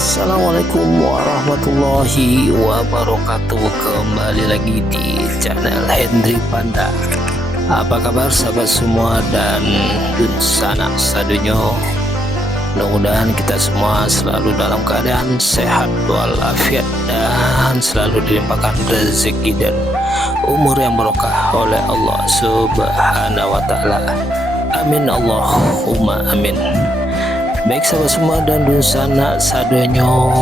Assalamualaikum warahmatullahi wabarakatuh. Kembali lagi di channel Hendri Panda. Apa kabar sahabat semua dan sanak sadunyo? Mudah-mudahan kita semua selalu dalam keadaan sehat walafiat dan selalu dilimpahkan rezeki dan umur yang barokah oleh Allah Subhanahu wa taala. Amin Allahumma amin. Baik sahabat semua dan sanak sadonyo,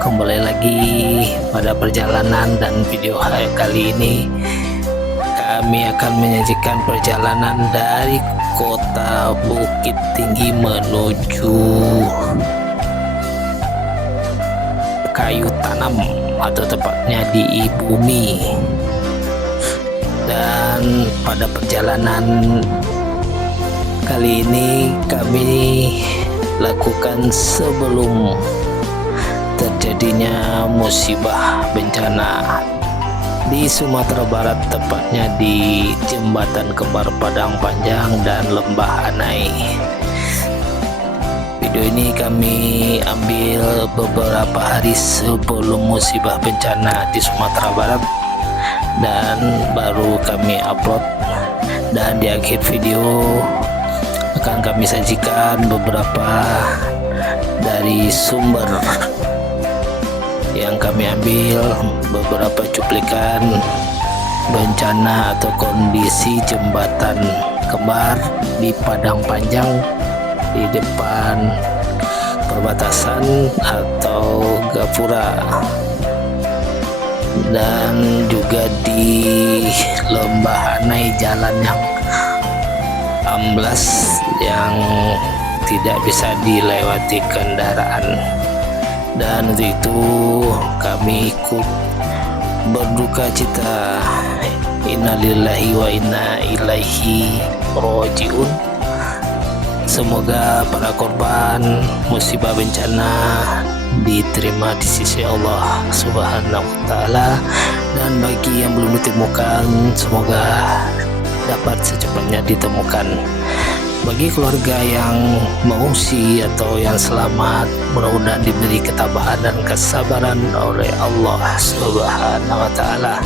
kembali lagi pada perjalanan dan video kali ini kami akan menyajikan perjalanan dari kota Bukit Tinggi menuju Kayu Tanam atau tepatnya di Ibumi. Dan pada perjalanan kali ini kami lakukan sebelum terjadinya musibah bencana di Sumatera Barat, tepatnya di Jembatan Kembar Padang Panjang dan Lembah Anai. Video ini kami ambil beberapa hari sebelum musibah bencana di Sumatera Barat dan baru kami upload, dan di akhir video akan kami sajikan beberapa dari sumber yang kami ambil, beberapa cuplikan bencana atau kondisi jembatan kembar di Padang Panjang di depan perbatasan atau Gapura, dan juga di Lembah Anai, jalan yang amblas yang tidak bisa dilewati kendaraan. Dan untuk itu kami ikut berduka cita, innalillahi wa inna ilaihi rojiun. Semoga para korban musibah bencana diterima di sisi Allah Subhanahu wa taala, dan bagi yang belum ditemukan semoga dapat secepatnya ditemukan. Bagi keluarga yang mengungsi atau yang selamat, mudah-mudahan diberi ketabahan dan kesabaran oleh Allah Subhanahu wa taala.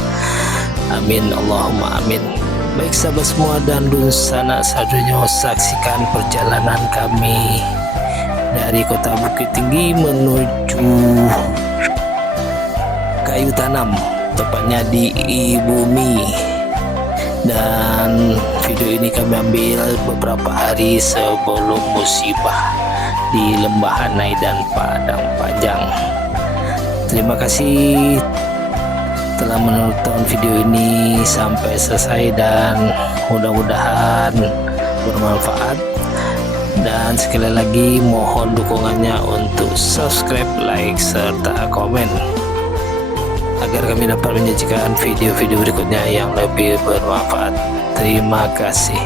Amin Allahumma amin. Baik sahabat semua dan sanak sadonyo, saksikan perjalanan kami dari kota Bukit Tinggi menuju Kayu Tanam, tepatnya di Ibumi. Dan video ini kami ambil beberapa hari sebelum musibah di Lembah Anai dan Padang Panjang. Terima kasih telah menonton video ini sampai selesai dan mudah-mudahan bermanfaat. Dan sekali lagi mohon dukungannya untuk subscribe, like, serta komen agar kami dapat menyajikan video-video berikutnya yang lebih bermanfaat. Terima kasih.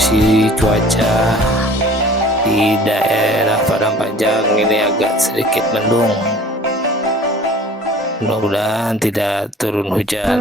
kondisi cuaca di daerah Padang Panjang ini agak sedikit mendung. Mudah-mudahan tidak turun hujan.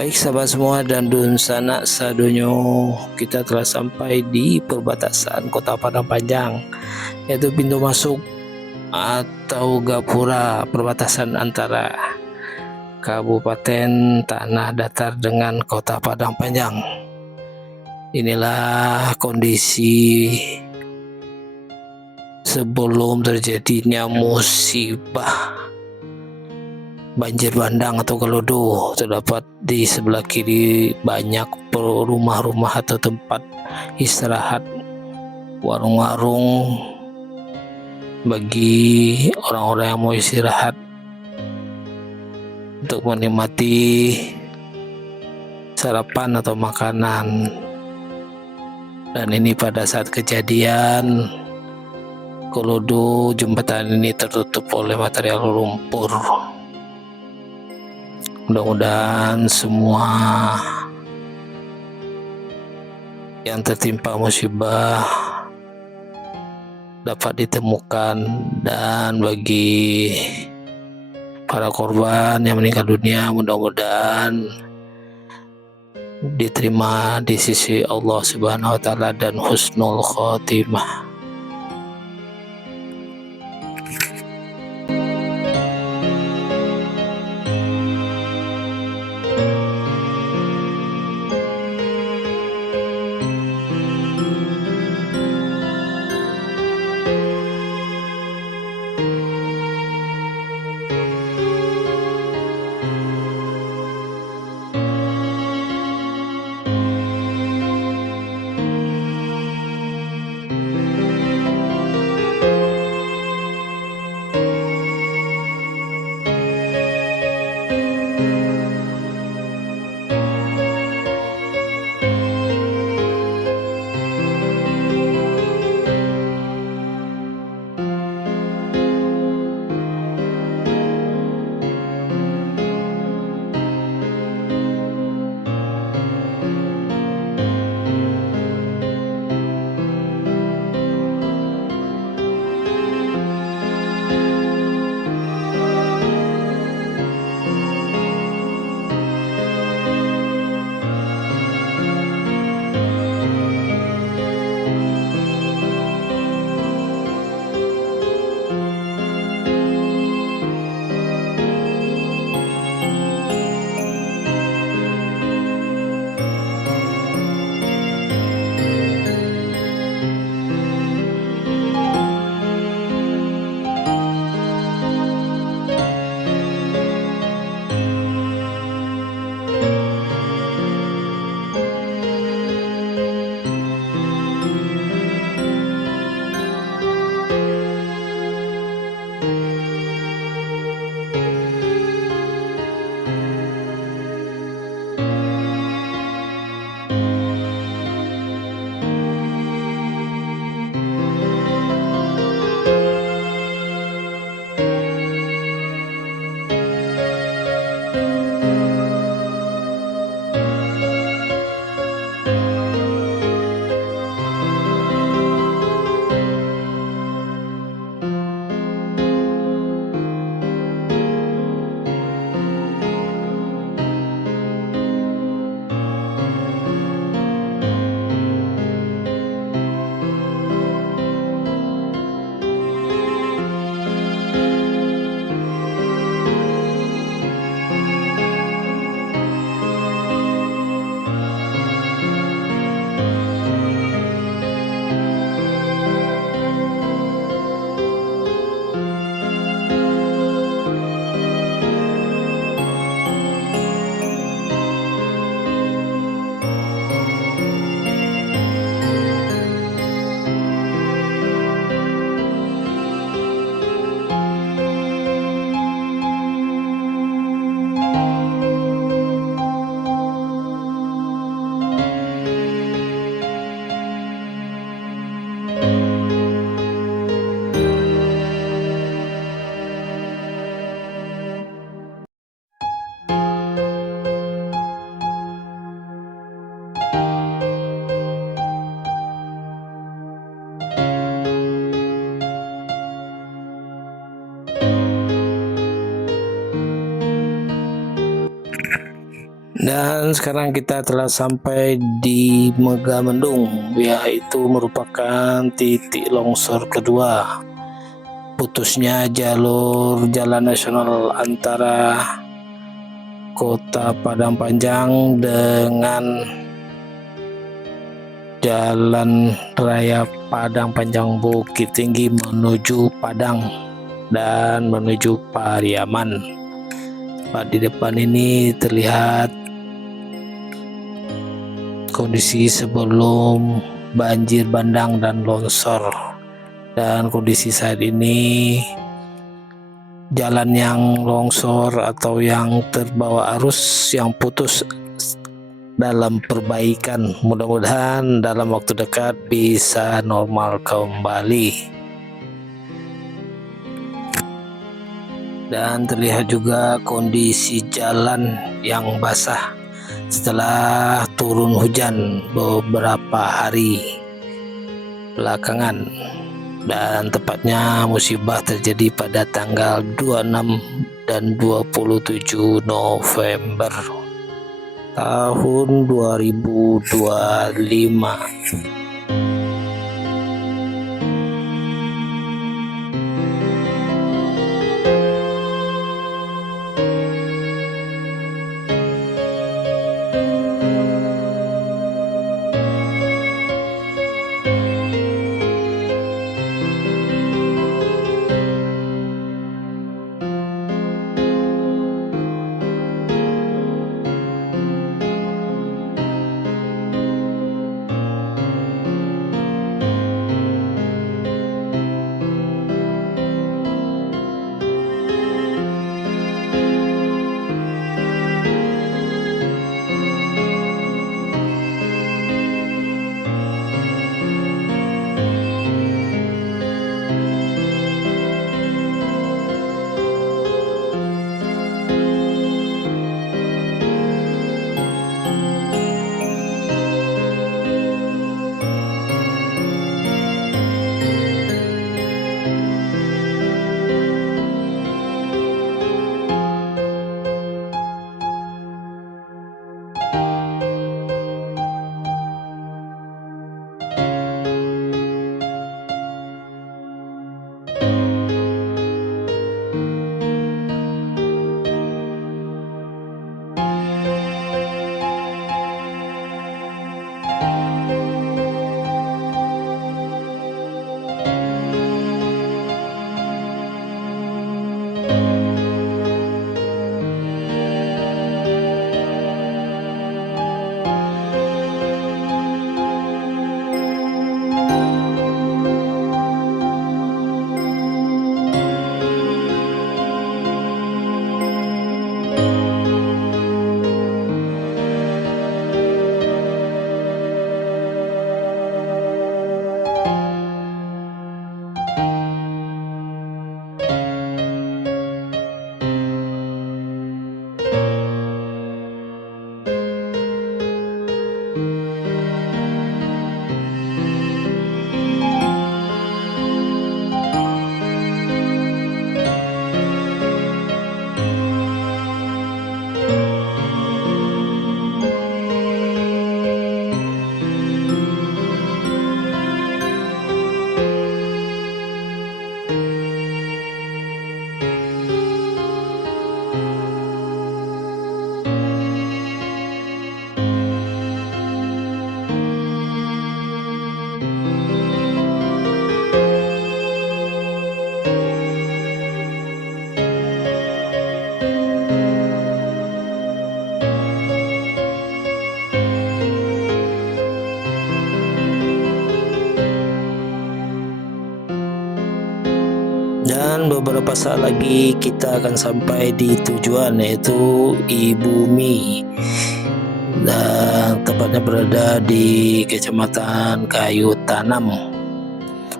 Baik sahabat semua dan dun sanak sadonyo, kita telah sampai di perbatasan Kota Padang Panjang, yaitu pintu masuk atau gapura perbatasan antara Kabupaten Tanah Datar dengan Kota Padang Panjang. Inilah kondisi sebelum terjadinya musibah banjir bandang atau gelodo. Terdapat di sebelah kiri banyak rumah-rumah atau tempat istirahat, warung-warung bagi orang-orang yang mau istirahat untuk menikmati sarapan atau makanan. Dan ini pada saat kejadian gelodo, jembatan ini tertutup oleh material lumpur. Mudah-mudahan semua yang tertimpa musibah dapat ditemukan, dan bagi para korban yang meninggal dunia mudah-mudahan diterima di sisi Allah Subhanahu wa taala dan husnul khotimah. Dan sekarang kita telah sampai di Megamendung, yaitu merupakan titik longsor kedua. Putusnya jalur jalan nasional antara Kota Padang Panjang dengan Jalan Raya Padang Panjang Bukit Tinggi menuju Padang dan menuju Pariaman. Di depan ini terlihat kondisi sebelum banjir bandang dan longsor, dan kondisi saat ini jalan yang longsor atau yang terbawa arus yang putus dalam perbaikan. Mudah-mudahan dalam waktu dekat bisa normal kembali. Dan terlihat juga kondisi jalan yang basah setelah turun hujan beberapa hari belakangan, dan tepatnya musibah terjadi pada tanggal 26 dan 27 November tahun 2025. Dan beberapa saat lagi kita akan sampai di tujuan, yaitu Ibumi, dan tepatnya berada di Kecamatan Kayu Tanam.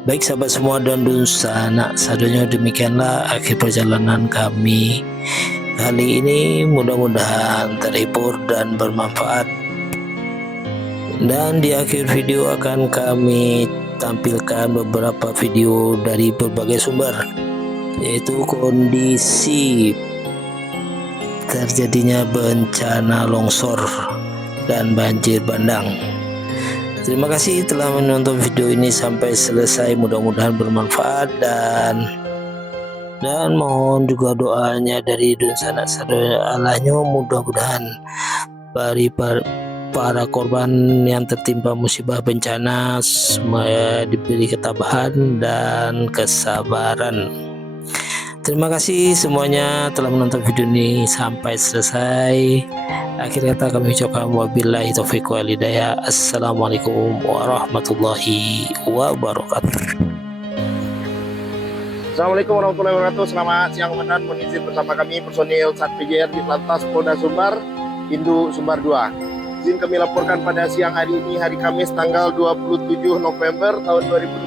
Baik sahabat semua dan sanak saudara, demikianlah akhir perjalanan kami kali ini. Mudah-mudahan terhibur dan bermanfaat. Dan di akhir video akan kami tampilkan beberapa video dari berbagai sumber, yaitu kondisi terjadinya bencana longsor dan banjir bandang. Terima kasih telah menonton video ini sampai selesai, mudah-mudahan bermanfaat dan mohon juga doanya dari Dun Sanak Alahnya, mudah-mudahan bagi para korban yang tertimpa musibah bencana semuanya diberi ketabahan dan kesabaran. Terima kasih semuanya telah menonton video ini sampai selesai. Akhir kata kami ucapkan wabillahi taufiq wal hidayah. Assalamualaikum warahmatullahi wabarakatuh. Assalamualaikum warahmatullahi wabarakatuh. Selamat siang komandan, mohon izin bersama kami personil Sat PJR di Lantas Polda Sumbar, Induk Sumbar 2. Izin kami laporkan pada siang hari ini, hari Kamis tanggal 27 November tahun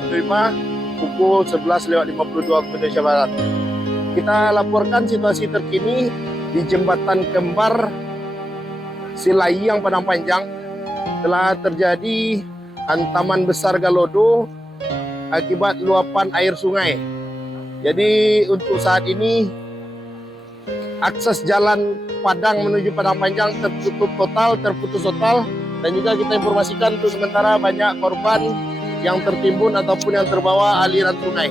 2025 pukul 11.52 waktu Indonesia Barat. Kita laporkan situasi terkini di Jembatan Kembar Silayang Padang Panjang. Telah terjadi hantaman besar galodo akibat luapan air sungai. Jadi untuk saat ini akses jalan Padang menuju Padang Panjang terputus total, dan juga kita informasikan untuk sementara banyak korban yang tertimbun ataupun yang terbawa aliran sungai.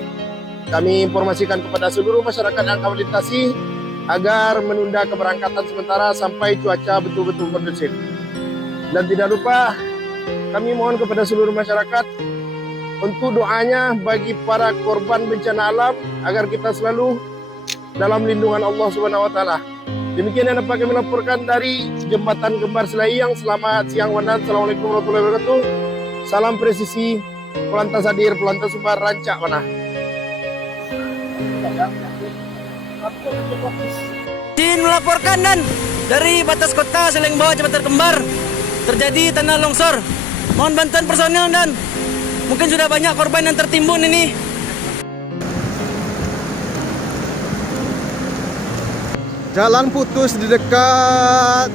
Kami informasikan kepada seluruh masyarakat yang akan melintasi agar menunda keberangkatan sementara sampai cuaca betul-betul kondusif. Dan tidak lupa kami mohon kepada seluruh masyarakat untuk doanya bagi para korban bencana alam agar kita selalu dalam lindungan Allah Subhanahu wa taala. Demikian yang dapat kami laporkan dari Jembatan Kembar Silayang. Selamat siang komandan. Assalamualaikum warahmatullahi wabarakatuh. Salam presisi Polantas Hadir, Polantas Sumbar Rancak mana. Izin melaporkan dan dari batas kota Seleng Bawah Jembatan Kembar terjadi tanah longsor. Mohon bantuan personil dan mungkin sudah banyak korban yang tertimbun ini. Jalan putus di dekat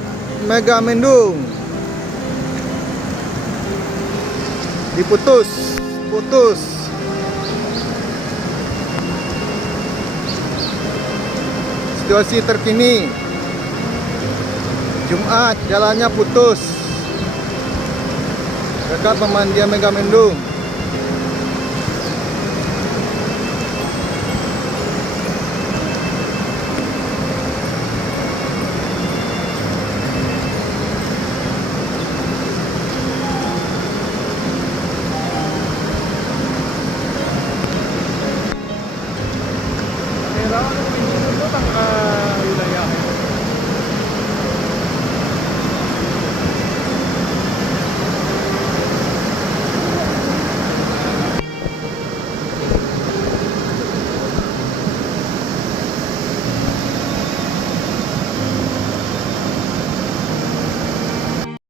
Megamendung. Putus. Situasi terkini Jumat, jalannya putus dekat pemandian Megamendung.